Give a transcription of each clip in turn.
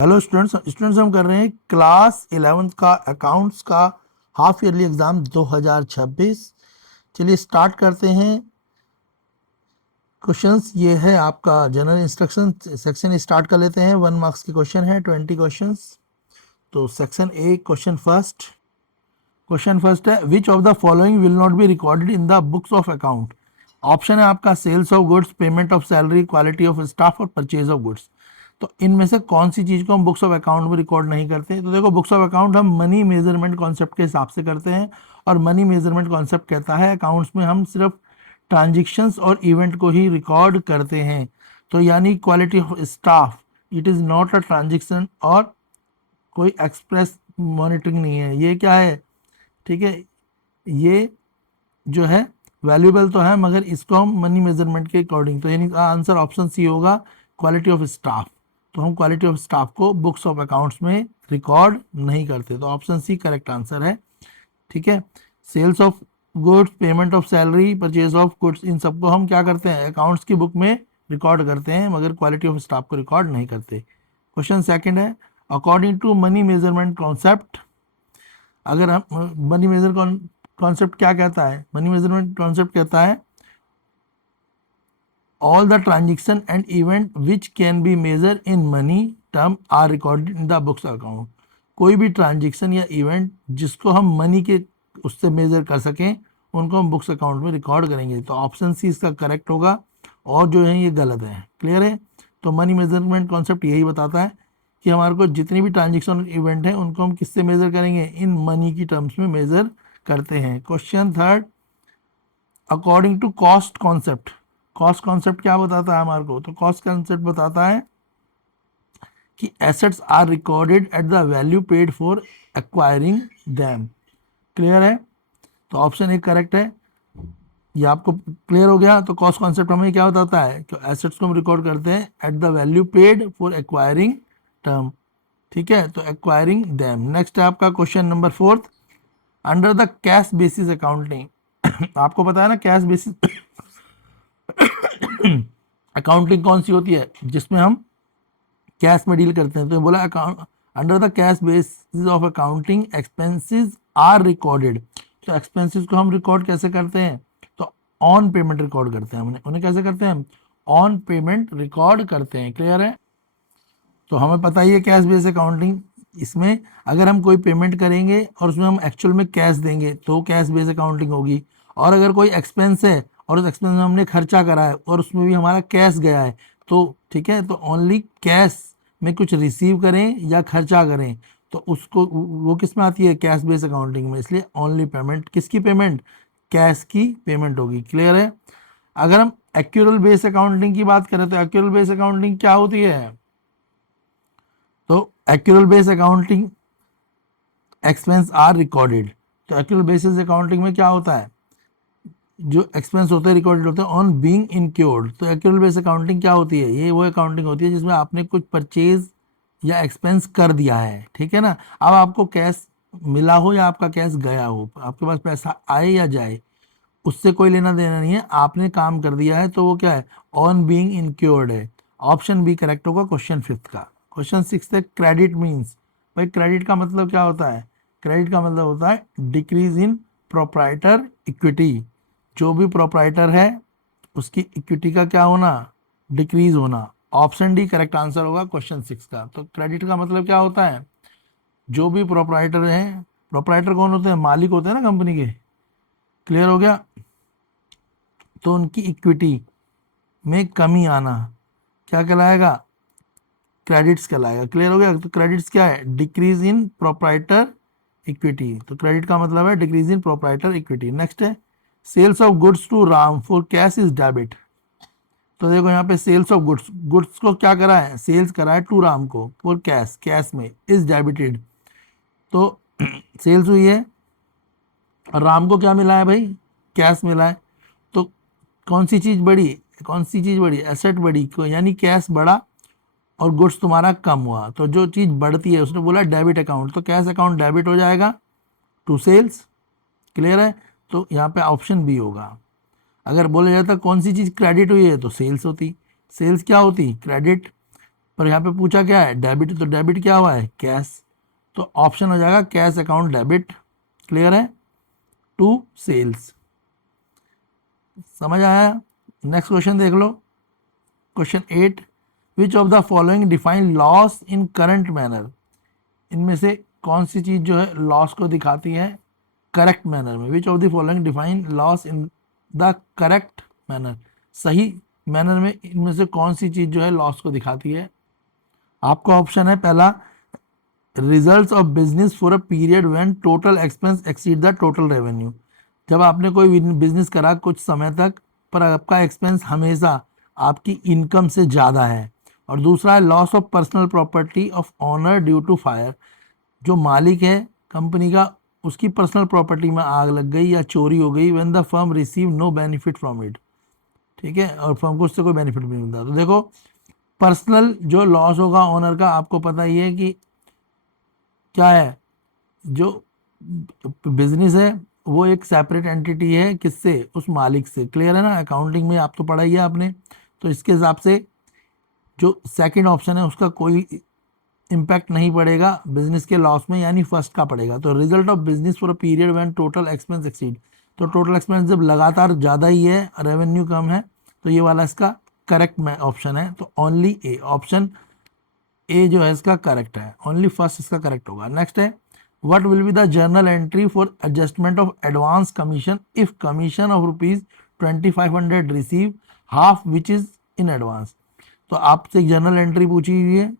Hello students हम कर रहे हैं क्लास 11th का अकाउंट्स का हाफ ईयरली एग्जाम 2026। चलिए स्टार्ट करते हैं। क्वेश्चंस ये है आपका जनरल इंस्ट्रक्शन सेक्शन स्टार्ट कर लेते हैं। 1 मार्क्स के क्वेश्चन है, 20 क्वेश्चंस। तो सेक्शन ए क्वेश्चन फर्स्ट है, which of the following will not be recorded in the books of account. Option है आपका sales of goods, payment of salary, quality of staff और परचेज ऑफ गुड्स। तो इनमें से कौन सी चीज को हम बुक्स ऑफ अकाउंट में रिकॉर्ड नहीं करते? तो देखो, बुक्स ऑफ अकाउंट हम मनी मेजरमेंट कॉन्सेप्ट के हिसाब से करते हैं, और मनी मेजरमेंट कॉन्सेप्ट कहता है अकाउंट्स में हम सिर्फ ट्रांजेक्शन्स और इवेंट को ही रिकॉर्ड करते हैं। तो यानी quality of staff, it is not a transaction और कोई एक्सप्रेस मॉनिटरिंग नहीं है। ये क्या है? ठीक है, ये जो है वैल्यूएबल तो है, मगर इसको हम मनी मेजरमेंट के अकॉर्डिंग, तो यानी आंसर ऑप्शन सी होगा, क्वालिटी ऑफ स्टाफ। तो हम क्वालिटी ऑफ स्टाफ को बुक्स ऑफ अकाउंट्स में रिकॉर्ड नहीं करते, तो ऑप्शन सी करेक्ट आंसर है। ठीक है, sales of goods, payment of salary, purchase of goods, इन सबको हम क्या करते हैं? अकाउंट्स की बुक में रिकॉर्ड करते हैं, मगर क्वालिटी ऑफ स्टाफ को रिकॉर्ड नहीं करते। क्वेश्चन सेकंड है, according to money measurement concept, अगर हम मनी मेजर कॉन्सेप्ट क्या कहता है? मनी मेजरमेंट कॉन्सेप्ट कहता है all the transaction and event which can be measure in money term are recorded in the books account. कोई भी ट्रांजेक्शन या इवेंट जिसको हम मनी के उससे मेजर कर सकें, उनको हम बुक्स अकाउंट में रिकॉर्ड करेंगे। तो ऑप्शन सी इसका करेक्ट होगा, और जो है ये गलत है। क्लियर है? तो मनी मेजरमेंट कॉन्सेप्ट यही बताता है कि हमारे को जितनी भी ट्रांजेक्शन इवेंट है उनको हम किससे मेजर करेंगे? इन मनी की टर्म्स में मेजर करते हैं। Question third, according to cost concept, cost concept क्या बताता है हमारे को? तो कॉस्ट कॉन्सेप्ट बताता है कि assets are recorded at the value paid for acquiring them. Clear है? तो ऑप्शन ए करेक्ट है। ये आपको क्लियर हो गया? तो कॉस्ट कॉन्सेप्ट हमें क्या बताता है कि एसेट्स को हम रिकॉर्ड करते हैं eight the value paid for acquiring term. ठीक है, तो एक्वायरिंग दैम। नेक्स्ट है आपका question number fourth, under the cash basis accounting आपको पता है ना कैश बेसिस अकाउंटिंग कौन सी होती है? जिसमें हम कैश में डील करते हैं। तो बोला account under the cash basis of accounting expenses are recorded. तो एक्सपेंसेस को हम रिकॉर्ड कैसे करते हैं? तो ऑन पेमेंट रिकॉर्ड करते हैं। उन्हें कैसे करते हैं? हम ऑन पेमेंट रिकॉर्ड करते हैं। क्लियर है? तो हमें पता ही है कैश बेस अकाउंटिंग, इसमें अगर हम कोई पेमेंट करेंगे और उसमें हम एक्चुअल में कैश देंगे तो कैश बेस अकाउंटिंग होगी। और अगर कोई एक्सपेंस है और उस एक्सपेंस में हमने खर्चा करा है और उसमें भी हमारा कैश गया है, तो ठीक है, तो ओनली कैश में कुछ रिसीव करें या खर्चा करें तो उसको वो किस में आती है? कैश बेस अकाउंटिंग में। इसलिए ओनली पेमेंट, किसकी पेमेंट? कैश की पेमेंट होगी। क्लियर है? अगर हम एक्यूरल बेस अकाउंटिंग की बात करें तो एक्यूरल बेस अकाउंटिंग क्या होती है? तो accrual base accounting expense are recorded. तो एक्यूरल बेसिस अकाउंटिंग में क्या होता है? जो एक्सपेंस होते हैं रिकॉर्डेड होते हैं ऑन बीइंग इनक्योर्ड। तो एक्यूरल बेस अकाउंटिंग क्या होती है? ये वो अकाउंटिंग होती है जिसमें आपने कुछ परचेज या एक्सपेंस कर दिया है। ठीक है ना? अब आपको कैश मिला हो या आपका कैश गया हो, आपके पास पैसा आए या जाए, उससे कोई लेना देना नहीं है, आपने काम कर दिया है, तो वो क्या है? ऑन बीइंग इनक्योर्ड है। ऑप्शन बी करेक्ट होगा क्वेश्चन फिफ्थ का। क्वेश्चन सिक्स है, क्रेडिट मीन्स। भाई क्रेडिट का मतलब क्या होता है? क्रेडिट का मतलब होता है डिक्रीज इन प्रोप्राइटर इक्विटी। जो भी प्रोप्राइटर है उसकी इक्विटी का क्या होना? डिक्रीज होना। ऑप्शन डी करेक्ट आंसर होगा क्वेश्चन सिक्स का। तो क्रेडिट का मतलब क्या होता है? जो भी प्रोप्राइटर है, प्रोप्राइटर कौन होते हैं? मालिक होते हैं ना कंपनी के। क्लियर हो गया? तो उनकी इक्विटी में कमी आना क्या कहलाएगा? क्रेडिट्स कहलाएगा। क्लियर हो गया? तो क्रेडिट्स क्या है? Decrease in proprietor equity. तो क्रेडिट का मतलब है decrease in proprietor equity. Next है, sales of goods to Ram for cash is debit. तो देखो यहाँ पे सेल्स ऑफ गुड्स, गुड्स को क्या करा है? सेल्स करा है टू राम को फॉर कैश, कैश में इज डेबिटेड। तो सेल्स हुई है और राम को क्या मिला है भाई? कैश मिला है। तो कौन सी चीज़ बढ़ी? कौन सी चीज़ बढ़ी? एसेट बढ़ी, यानी कैश बढ़ा और गुड्स तुम्हारा कम हुआ। तो जो चीज़ बढ़ती है उसने बोला डेबिट अकाउंट, तो कैश अकाउंट डेबिट हो जाएगा टू सेल्स। क्लियर है? तो यहाँ पे ऑप्शन बी होगा। अगर बोला जाता कौन सी चीज़ क्रेडिट हुई है तो सेल्स होती। सेल्स क्या होती? क्रेडिट। पर यहाँ पे पूछा क्या है, डेबिट, तो डेबिट क्या हुआ है, कैश, तो ऑप्शन हो जाएगा कैश अकाउंट डेबिट। क्लियर है, टू सेल्स। समझ आया? नेक्स्ट क्वेश्चन देख लो, question 8, which of the following define loss in current manner, इनमें से कौन सी चीज जो है लॉस को दिखाती है करेक्ट मैनर में, विच of the following define loss in the correct manner, सही मैनर में इनमें से कौन सी चीज जो है लॉस को दिखाती है। आपका ऑप्शन है पहला, results of business for a period when total expense exceed the total revenue, जब आपने कोई बिजनेस करा कुछ समय तक पर आपका एक्सपेंस हमेशा आपकी इनकम से ज़्यादा है। और दूसरा है loss of personal property of owner due to fire, जो मालिक है कंपनी का उसकी पर्सनल प्रॉपर्टी में आग लग गई या चोरी हो गई, when the firm receive no benefit from it, ठीक है, और फर्म को उससे कोई बेनिफिट नहीं मिलता। तो देखो पर्सनल जो लॉस होगा ऑनर का, आपको पता ही है कि क्या है, जो बिजनेस है वो एक सेपरेट एंटिटी है किससे, उस मालिक से। क्लियर है ना, अकाउंटिंग में आप तो पढ़ा ही है आपने। तो इसके हिसाब से जो सेकंड ऑप्शन है उसका कोई इम्पैक्ट नहीं पड़ेगा बिजनेस के लॉस में, यानी फर्स्ट का पड़ेगा। तो result of business for a period when total expense exceed, तो टोटल एक्सपेंस जब लगातार ज़्यादा ही है, रेवेन्यू कम है, तो ये वाला इसका करेक्ट ऑप्शन है। तो ओनली ए, ऑप्शन ए जो है इसका करेक्ट है, ओनली फर्स्ट इसका करेक्ट होगा। नेक्स्ट है, what will be the journal entry for adjustment of advance commission if commission of ₹2500 receive half which is in advance. तो आपसे एक जर्नल एंट्री पूछी हुई है,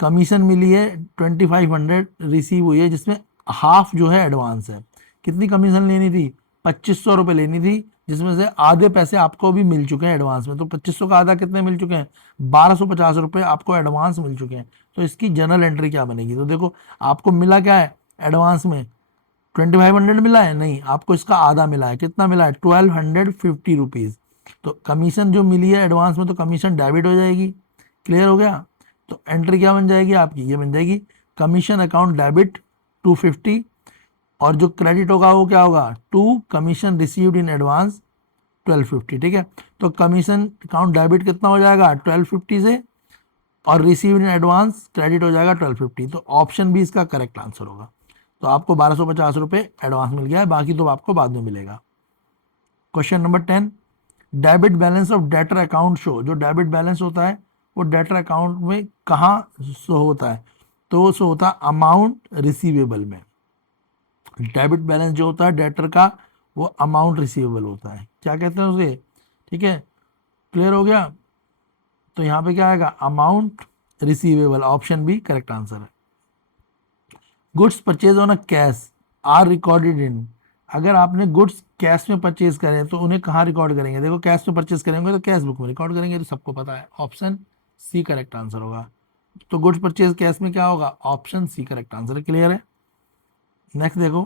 कमीशन मिली है 2500 रिसीव हुई है, जिसमें हाफ जो है एडवांस है। कितनी कमीशन लेनी थी, 2500 रुपये लेनी थी, जिसमें से आधे पैसे आपको भी मिल चुके हैं एडवांस में। तो 2500 का आधा कितने मिल चुके हैं, 1250 रुपये आपको एडवांस मिल चुके हैं। तो इसकी जर्नल एंट्री क्या बनेगी, तो देखो आपको मिला क्या है एडवांस में, 2500 मिला है, नहीं आपको इसका आधा मिला है। कितना मिला है, 1250 रुपीज़। तो कमीशन जो मिली है एडवांस में, तो कमीशन डेबिट हो जाएगी। क्लियर हो गया, तो एंट्री क्या बन जाएगी आपकी, ये बन जाएगी कमीशन अकाउंट डेबिट 250, और जो क्रेडिट होगा वो क्या होगा, to commission received in advance 1250। ठीक है, तो कमीशन अकाउंट डेबिट कितना हो जाएगा 1250 से, और रिसीव इन एडवांस क्रेडिट हो जाएगा 1250। तो ऑप्शन भी इसका करेक्ट आंसर होगा। तो आपको 1250 रुपये एडवांस मिल गया है, बाकी तो आपको बाद में मिलेगा। Question number 10, debit balance of debtor account show, जो डेबिट बैलेंस होता है वो डेटर अकाउंट में कहाँ शो होता है, तो वो शो होता है अमाउंट रिसीवेबल में। डेबिट बैलेंस जो होता है डेटर का, वो अमाउंट रिसीवेबल होता है, क्या कहते हैं उसे, ठीक है। क्लियर हो गया, तो यहाँ पे क्या आएगा, amount receivable, option B correct answer है। Goods purchase on a cash are recorded in, अगर आपने गुड्स कैश में परचेज करें तो उन्हें कहाँ रिकॉर्ड करेंगे, देखो कैश में परचेज करेंगे तो कैश बुक में रिकॉर्ड करेंगे, तो सबको पता है ऑप्शन सी करेक्ट आंसर होगा। तो गुड्स परचेज कैश में क्या होगा, ऑप्शन सी करेक्ट आंसर है। क्लियर है, नेक्स्ट देखो,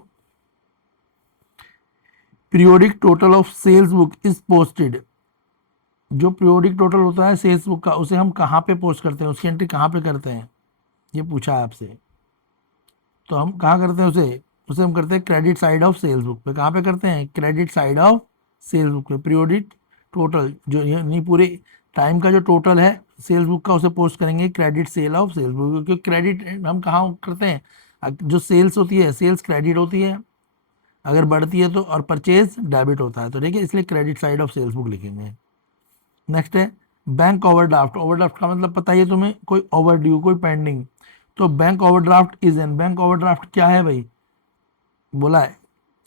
periodic total of sales book is posted, जो पीरियोडिक टोटल होता है सेल्स बुक का, उसे हम कहाँ पे पोस्ट करते हैं, उसकी एंट्री कहाँ पे करते हैं, ये पूछा है आपसे। तो हम कहाँ करते हैं उसे, उसे हम करते हैं credit side of sales book पे। कहाँ पे करते हैं, credit side of sales book पे। पीरियोडिक टोटल जो यानी पूरे टाइम का जो टोटल है सेल्स बुक का, उसे पोस्ट करेंगे credit sale of sales book, क्योंकि क्रेडिट हम कहाँ करते हैं, जो सेल्स होती है सेल्स क्रेडिट होती है अगर बढ़ती है तो, और परचेज डेबिट होता है, तो ठीक है, इसलिए credit side of sales book लिखेंगे। नेक्स्ट है बैंक ओवरड्राफ्ट, ओवरड्राफ्ट का मतलब पता ही है तुम्हें, कोई ओवर ड्यू, कोई पेंडिंग। तो bank overdraft is an, bank overdraft क्या है भाई, बोला है,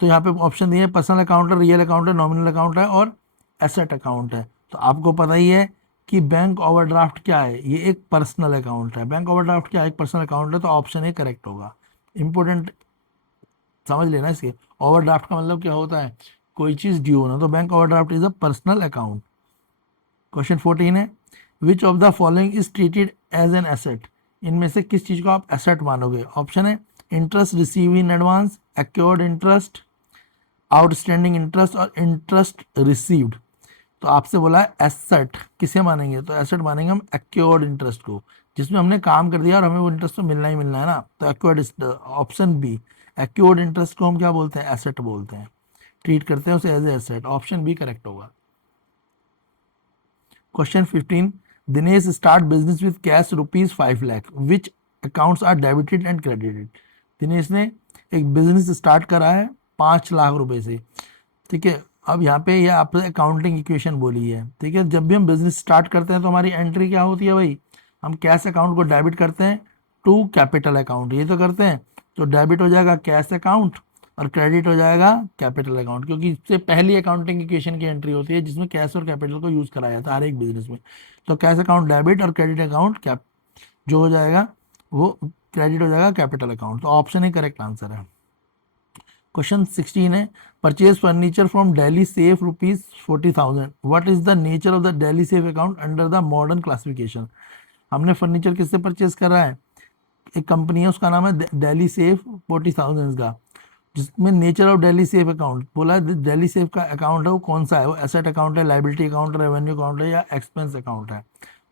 तो यहाँ पे ऑप्शन दिए पर्सनल अकाउंट है, रियल अकाउंट है, नॉमिनल अकाउंट है और एसेट अकाउंट है। तो आपको पता ही है कि बैंक ओवरड्राफ्ट क्या है, ये एक पर्सनल अकाउंट है। बैंक ओवरड्राफ्ट क्या है, एक पर्सनल अकाउंट है, तो ऑप्शन ए करेक्ट होगा। इंपॉर्टेंट समझ लेना इसके, ओवरड्राफ्ट का मतलब क्या होता है, कोई चीज़ ड्यू होना, तो bank overdraft is a personal account. Question 14 है, which of the following is treated as an asset, इनमें से किस चीज़ को आप एसेट मानोगे। ऑप्शन है interest receive in advance, accrued interest, outstanding interest और इंटरेस्ट रिसीव्ड। तो आपसे बोला है एसेट किसे मानेंगे, तो एसेट मानेंगे हम एक्योर्ड इंटरेस्ट को, जिसमें हमने काम कर दिया और हमें वो इंटरेस्ट तो मिलना ही मिलना है ना, तो एक्योर्ड, ऑप्शन बी एक्योर्ड इंटरेस्ट को हम क्या बोलते हैं, एसेट बोलते हैं, ट्रीट करते हैं उसे as a asset, option B correct होगा। Question 15, Dinesh start business with cash ₹5 lakh, which accounts are debited and credited. Dinesh ने एक बिजनेस स्टार्ट करा है 5 लाख रुपए से, ठीक है। अब यहाँ पे ये आपसे अकाउंटिंग इक्वेशन बोली है, ठीक है। जब भी हम बिजनेस स्टार्ट करते हैं तो हमारी एंट्री क्या होती है भाई, हम कैश अकाउंट को डेबिट करते हैं टू कैपिटल अकाउंट, ये तो करते हैं। तो डेबिट हो जाएगा कैश अकाउंट और क्रेडिट हो जाएगा कैपिटल अकाउंट, क्योंकि इससे पहली अकाउंटिंग इक्वेशन की एंट्री होती है जिसमें कैश और कैपिटल को यूज़ कराया जाता है हर एक बिजनेस में। तो कैश अकाउंट डेबिट और क्रेडिट अकाउंट कैप जो हो जाएगा वो क्रेडिट हो जाएगा कैपिटल अकाउंट। तो ऑप्शन ही करेक्ट आंसर है। क्वेश्चन 16 है, purchase furniture from daily safe ₹40,000, what is the nature of the daily safe account under the modern classification. हमने फर्नीचर किससे परचेज करा है, एक कंपनी है उसका नाम है डेली सेफ 40,000 का, जिसमें nature of daily safe account बोला है। डेली सेफ का अकाउंट है वो कौन सा है, वो एसेट अकाउंट है, लाइबिलिटी अकाउंट है, रेवेन्यू अकाउंट है या एक्सपेंस अकाउंट है।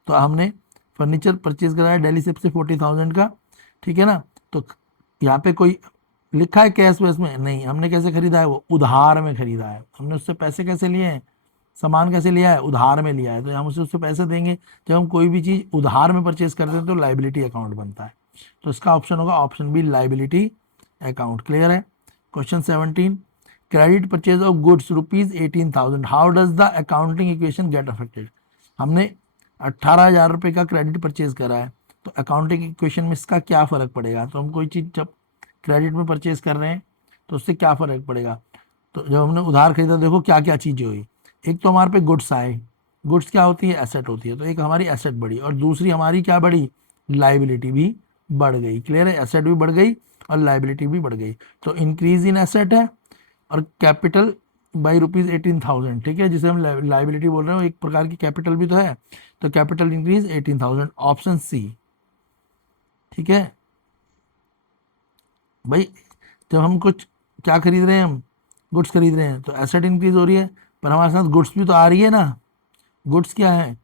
तो हमने फर्नीचर परचेज करा है डेली सेफ से 40,000 का, ठीक है ना। तो यहाँ पे कोई लिखा है कैश बेस में नहीं, हमने कैसे खरीदा है, वो उधार में खरीदा है। हमने उससे पैसे कैसे लिए हैं, सामान कैसे लिया है, उधार में लिया है। तो हम उससे पैसे देंगे, जब हम कोई भी चीज़ उधार में परचेज करते हैं तो लाइबिलिटी अकाउंट बनता है। तो इसका ऑप्शन होगा option B, liability account. Clear है। Question 17, credit purchase of goods ₹18,000, how does the accounting equation get affected. हमने 18,000 रुपये का क्रेडिट परचेज करा है, तो अकाउंटिंग इक्वेशन में इसका क्या फ़र्क पड़ेगा। तो हम कोई चीज़ जब क्रेडिट में परचेज कर रहे हैं तो उससे क्या फ़र्क पड़ेगा। तो जब हमने उधार खरीदा, देखो क्या क्या चीज़ें हुई। एक तो हमारे पे गुड्स आए, गुड्स क्या होती है, एसेट होती है। तो एक हमारी एसेट बढ़ी और दूसरी हमारी क्या बढ़ी, लाइबिलिटी भी बढ़ गई। क्लियर है, एसेट भी बढ़ गई और लाइबिलिटी भी बढ़ गई। तो इंक्रीज इन एसेट है और कैपिटल बाई ₹18,000, ठीक है, जिसे हम लाइबिलिटी बोल रहे हैं, एक प्रकार की कैपिटल भी तो है। तो कैपिटल इंक्रीज 18,000, ऑप्शन सी, ठीक है भाई। जब हम कुछ क्या खरीद रहे हैं, हम गुड्स खरीद रहे हैं तो एसेट इंक्रीज हो रही है, पर हमारे साथ गुड्स भी तो आ रही है ना। गुड्स क्या है,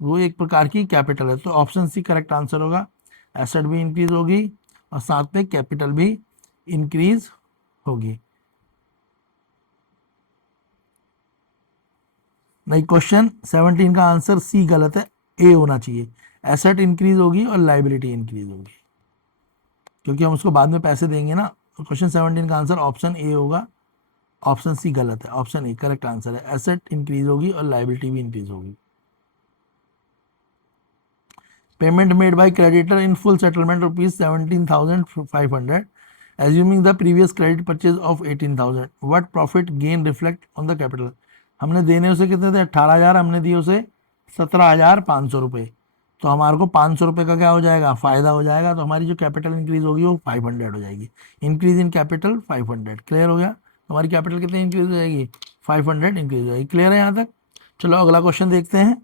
वो एक प्रकार की कैपिटल है। तो ऑप्शन सी करेक्ट आंसर होगा, एसेट भी इंक्रीज होगी और साथ में कैपिटल भी इंक्रीज होगी। नहीं, क्वेश्चन 17 का आंसर सी गलत है, ए होना चाहिए। एसेट इंक्रीज होगी और लाइबिलिटी इंक्रीज होगी, क्योंकि हम उसको बाद में पैसे देंगे ना। तो क्वेश्चन 17 का आंसर ऑप्शन ए होगा, ऑप्शन सी गलत है, ऑप्शन ए करेक्ट आंसर है। एसेट इंक्रीज होगी और लाइबिलिटी भी इंक्रीज होगी। Payment made by creditor in full settlement ₹17,500, assuming the previous credit purchase of 18,000, what profit gain reflect on the capital। हमने देने उसे कितने थे, 18,000, हमने दिए उसे 17,500 रुपये। तो हमारे को 500 रुपये का क्या हो जाएगा, फ़ायदा हो जाएगा। तो हमारी जो कैपिटल इंक्रीज होगी वो 500 हो जाएगी। Increase in capital 500। क्लियर हो गया, हमारी कैपिटल कितनी इंक्रीज हो जाएगी, 500 इंक्रीज हो जाएगी। क्लियर है यहाँ तक। चलो अगला क्वेश्चन देखते हैं।